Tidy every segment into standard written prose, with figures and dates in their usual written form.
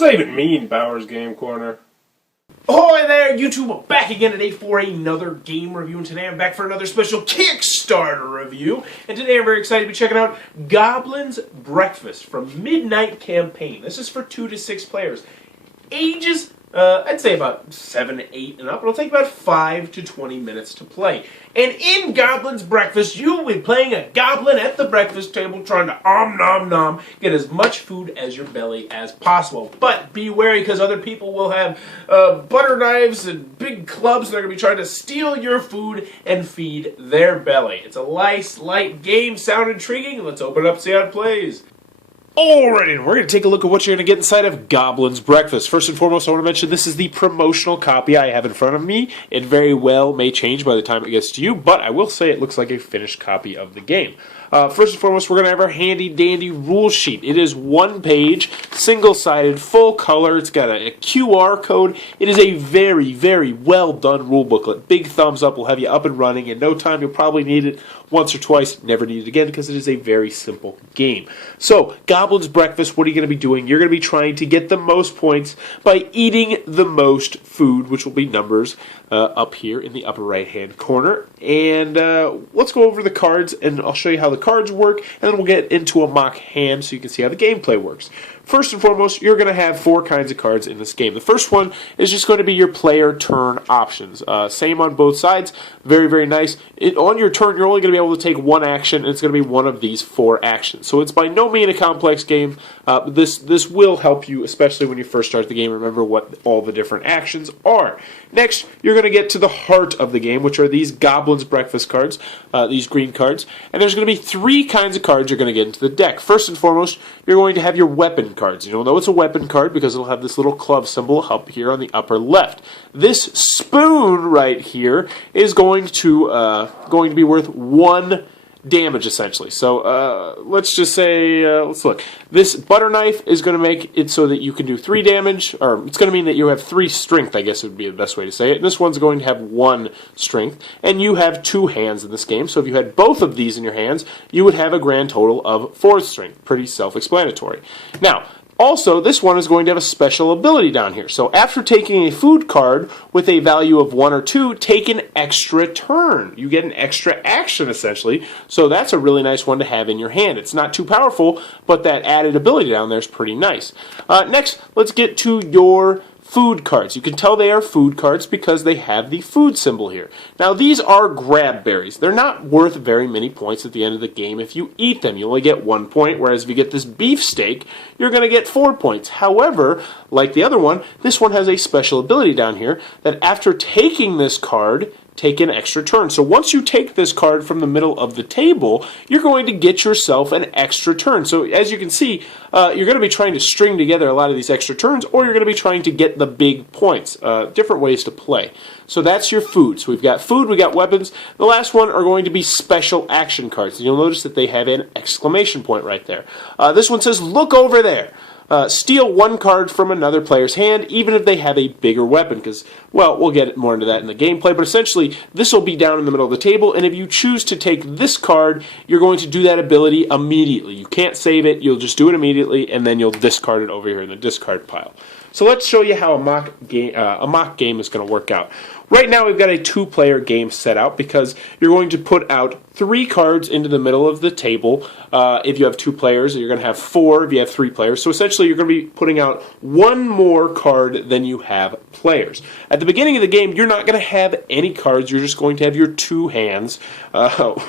does that even mean, Bowers Game Corner? Ahoy there, YouTube! Back again today for another game review, and today I'm back for another special Kickstarter review. And today I'm very excited to be checking out Goblins Breakfast from Midnight Campaign. This is for 2 to 6 players. Ages, I'd say about 7, 8 and up. It'll take about 5 to 20 minutes to play. And in Goblins Breakfast, you'll be playing a goblin at the breakfast table trying to nom nom get as much food as your belly as possible. But be wary, because other people will have butter knives and big clubs. They're going to be trying to steal your food and feed their belly. It's a nice, light game. Sound intriguing? Let's open it up and see how it plays. Alright, and we're going to take a look at what you're going to get inside of Goblins Breakfast. First and foremost, I want to mention this is the promotional copy I have in front of me. It very well may change by the time it gets to you, but I will say it looks like a finished copy of the game. First and foremost, we're going to have our handy-dandy rule sheet. It is 1 page, single-sided, full color. It's got a QR code. It is a very, very well-done rule booklet. Big thumbs up will have you up and running. In no time, you'll probably need it once or twice. Never need it again, because it is a very simple game. So, Goblins Breakfast, what are you going to be doing? You're going to be trying to get the most points by eating the most food, which will be numbers up here in the upper right-hand corner. And let's go over the cards, and I'll show you how the cards work, and then we'll get into a mock hand so you can see how the gameplay works. First and foremost, you're going to have 4 kinds of cards in this game. The first one is just going to be your player turn options. Same on both sides. Very, very nice. On your turn, you're only going to be able to take 1 action, and it's going to be one of these 4 actions. So it's by no means a complex game. This will help you, especially when you first start the game. Remember what all the different actions are. Next, you're going to get to the heart of the game, which are these Goblins Breakfast cards, these green cards. And there's going to be 3 kinds of cards you're going to get into the deck. First and foremost, you're going to have your weapon cards. You'll know it's a weapon card because it'll have this little club symbol up here on the upper left. This spoon right here is going to be worth 1 damage, essentially. So let's just say, let's look. This butter knife is going to make it so that you can do 3 damage, or it's going to mean that you have 3 strength, I guess would be the best way to say it. And this one's going to have 1 strength, and you have 2 hands in this game. So if you had both of these in your hands, you would have a grand total of 4 strength. Pretty self-explanatory. Now, also, this one is going to have a special ability down here. So after taking a food card with a value of 1 or 2, take an extra turn. You get an extra action, essentially. So that's a really nice one to have in your hand. It's not too powerful, but that added ability down there is pretty nice. Next, let's get to your food cards. You can tell they are food cards because they have the food symbol here. Now, these are grab berries. They're not worth very many points at the end of the game. If you eat them, you only get 1 point, whereas if you get this beefsteak, you're going to get 4 points. However, like the other one, this one has a special ability down here that after taking this card, take an extra turn. So once you take this card from the middle of the table, you're going to get yourself an extra turn. So as you can see, you're going to be trying to string together a lot of these extra turns, or you're going to be trying to get the big points. Different ways to play. So that's your food. So we've got food, we got weapons. The last one are going to be special action cards. And you'll notice that they have an exclamation point right there. This one says, "Look over there." Steal 1 card from another player's hand, even if they have a bigger weapon, because, well, we'll get more into that in the gameplay, but essentially, this will be down in the middle of the table, and if you choose to take this card, you're going to do that ability immediately. You can't save it, you'll just do it immediately, and then you'll discard it over here in the discard pile. So let's show you how a mock game is going to work out. Right now we've got a 2-player game set out because you're going to put out 3 cards into the middle of the table. If you have 2 players, you're going to have 4 if you have 3 players. So essentially you're going to be putting out 1 more card than you have players. At the beginning of the game, you're not going to have any cards. You're just going to have your 2 hands,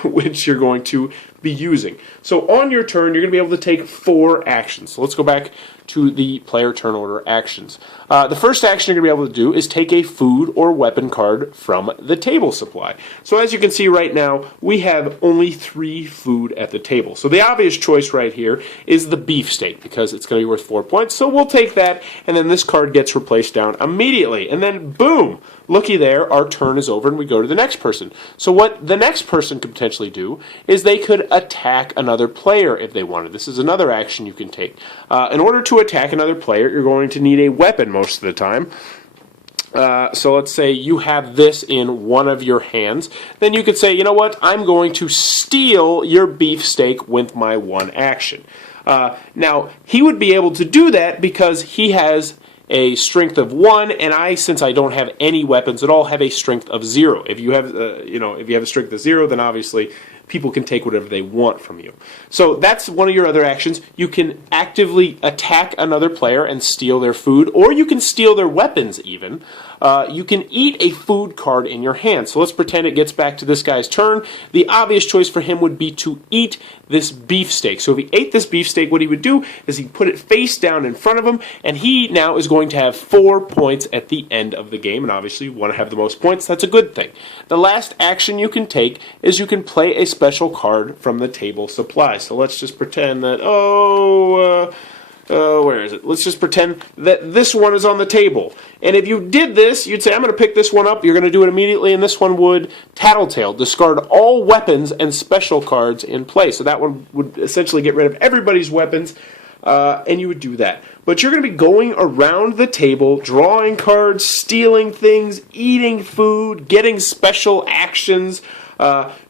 which you're going to be using. So on your turn, you're going to be able to take 4 actions. So let's go back to the player turn order actions. The first action you're going to be able to do is take a food or weapon card from the table supply. So as you can see right now, we have only 3 food at the table. So the obvious choice right here is the beefsteak because it's going to be worth 4 points. So we'll take that, and then this card gets replaced down immediately. And then boom, looky there, our turn is over and we go to the next person. So what the next person could potentially do is they could attack another player if they wanted. This is another action you can take. In order to attack another player, you're going to need a weapon most of the time. So let's say you have this in one of your hands. Then you could say, you know what, I'm going to steal your beefsteak with my 1 action. Now, he would be able to do that because he has a strength of 1, and I, since I don't have any weapons at all, have a strength of 0. If you have, if you have a strength of 0, then obviously people can take whatever they want from you. So that's one of your other actions. You can actively attack another player and steal their food, or you can steal their weapons even. You can eat a food card in your hand. So let's pretend it gets back to this guy's turn. The obvious choice for him would be to eat this beefsteak. So if he ate this beefsteak, what he would do is he'd put it face down in front of him, and he now is going to have 4 points at the end of the game, and obviously you want to have the most points. That's a good thing. The last action you can take is you can play a special card from the table supply. So let's just pretend that, where is it? Let's just pretend that this one is on the table. And if you did this, you'd say, I'm going to pick this one up. You're going to do it immediately, and this one would Tattletale. Discard all weapons and special cards in play. So that one would essentially get rid of everybody's weapons, and you would do that. But you're going to be going around the table, drawing cards, stealing things, eating food, getting special actions,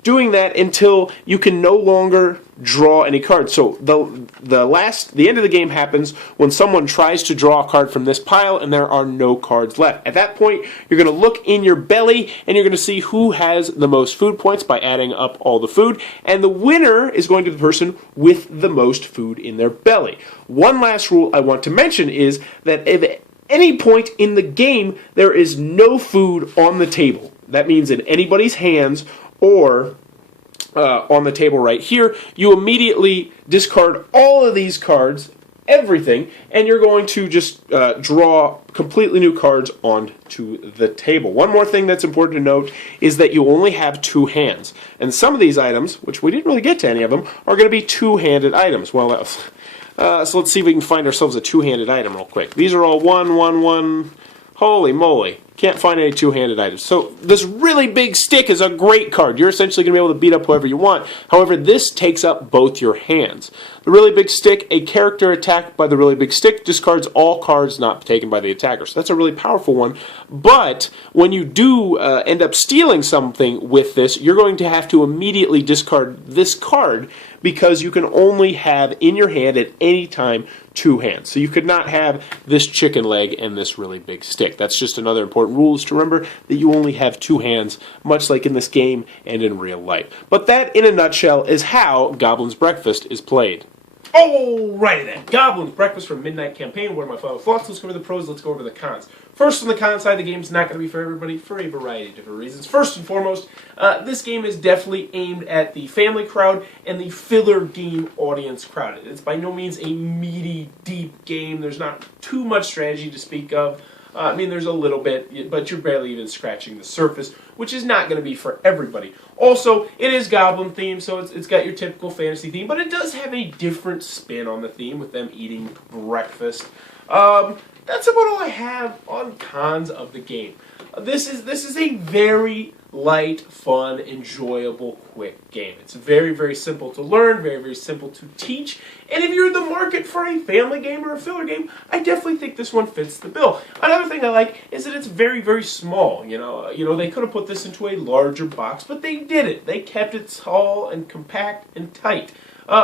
doing that until you can no longer draw any cards. So the end of the game happens when someone tries to draw a card from this pile and there are no cards left. At that point, you're going to look in your belly and you're going to see who has the most food points by adding up all the food, and the winner is going to be the person with the most food in their belly. One last rule I want to mention is that if at any point in the game there is no food on the table, that means in anybody's hands or on the table right here, you immediately discard all of these cards, everything, and you're going to just draw completely new cards onto the table. One more thing that's important to note is that you only have 2 hands. And some of these items, which we didn't really get to any of them, are going to be 2-handed items. Well, so let's see if we can find ourselves a 2-handed item real quick. These are all 1, 1, 1. Holy moly. Can't find any 2-handed items. So this really big stick is a great card. You're essentially going to be able to beat up whoever you want. However, this takes up both your hands. The really big stick, a character attacked by the really big stick discards all cards not taken by the attacker. So that's a really powerful one. But when you do end up stealing something with this, you're going to have to immediately discard this card because you can only have in your hand at any time 2 hands. So you could not have this chicken leg and this really big stick. That's just another important rule, is to remember that you only have 2 hands, much like in this game and in real life. But that, in a nutshell, is how Goblins Breakfast is played. Alrighty then, Goblins Breakfast from Midnight Campaign. What are my final thoughts? Let's go over the pros, let's go over the cons. First, on the con side, the game's not going to be for everybody for a variety of different reasons. First and foremost, this game is definitely aimed at the family crowd and the filler game audience crowd. It's by no means a meaty, deep game. There's not too much strategy to speak of. I mean, there's a little bit, but you're barely even scratching the surface, which is not going to be for everybody. Also, it is Goblin themed, so it's got your typical fantasy theme, but it does have a different spin on the theme with them eating breakfast. That's about all I have on cons of the game. This is a very light, fun, enjoyable, quick game. It's very, very simple to learn, very, very simple to teach. And if you're in the market for a family game or a filler game, I definitely think this one fits the bill. Another thing I like is that it's very, very small. You know, they could have put this into a larger box, but they didn't. They kept it small and compact and tight,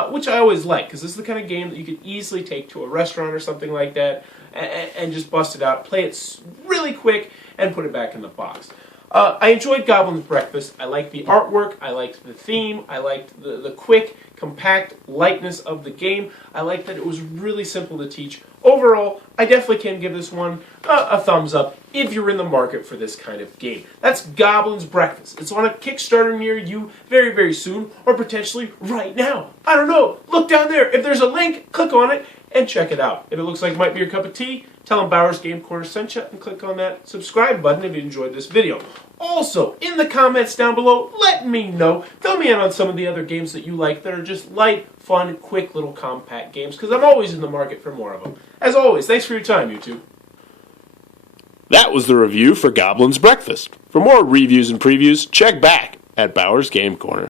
which I always like, because this is the kind of game that you could easily take to a restaurant or something like that and just bust it out, play it really quick, and put it back in the box. I enjoyed Goblins Breakfast. I liked the artwork, I liked the theme, I liked the quick, compact lightness of the game. I liked that it was really simple to teach. Overall, I definitely can give this one a thumbs up if you're in the market for this kind of game. That's Goblins Breakfast. It's on a Kickstarter near you very, very soon, or potentially right now. I don't know. Look down there. If there's a link, click on it and check it out. If it looks like it might be your cup of tea, tell them Bowers Game Corner sent you and click on that subscribe button if you enjoyed this video. Also, in the comments down below, let me know. Fill me in on some of the other games that you like that are just light, fun, quick little compact games, because I'm always in the market for more of them. As always, thanks for your time, YouTube. That was the review for Goblins Breakfast. For more reviews and previews, check back at Bowers Game Corner.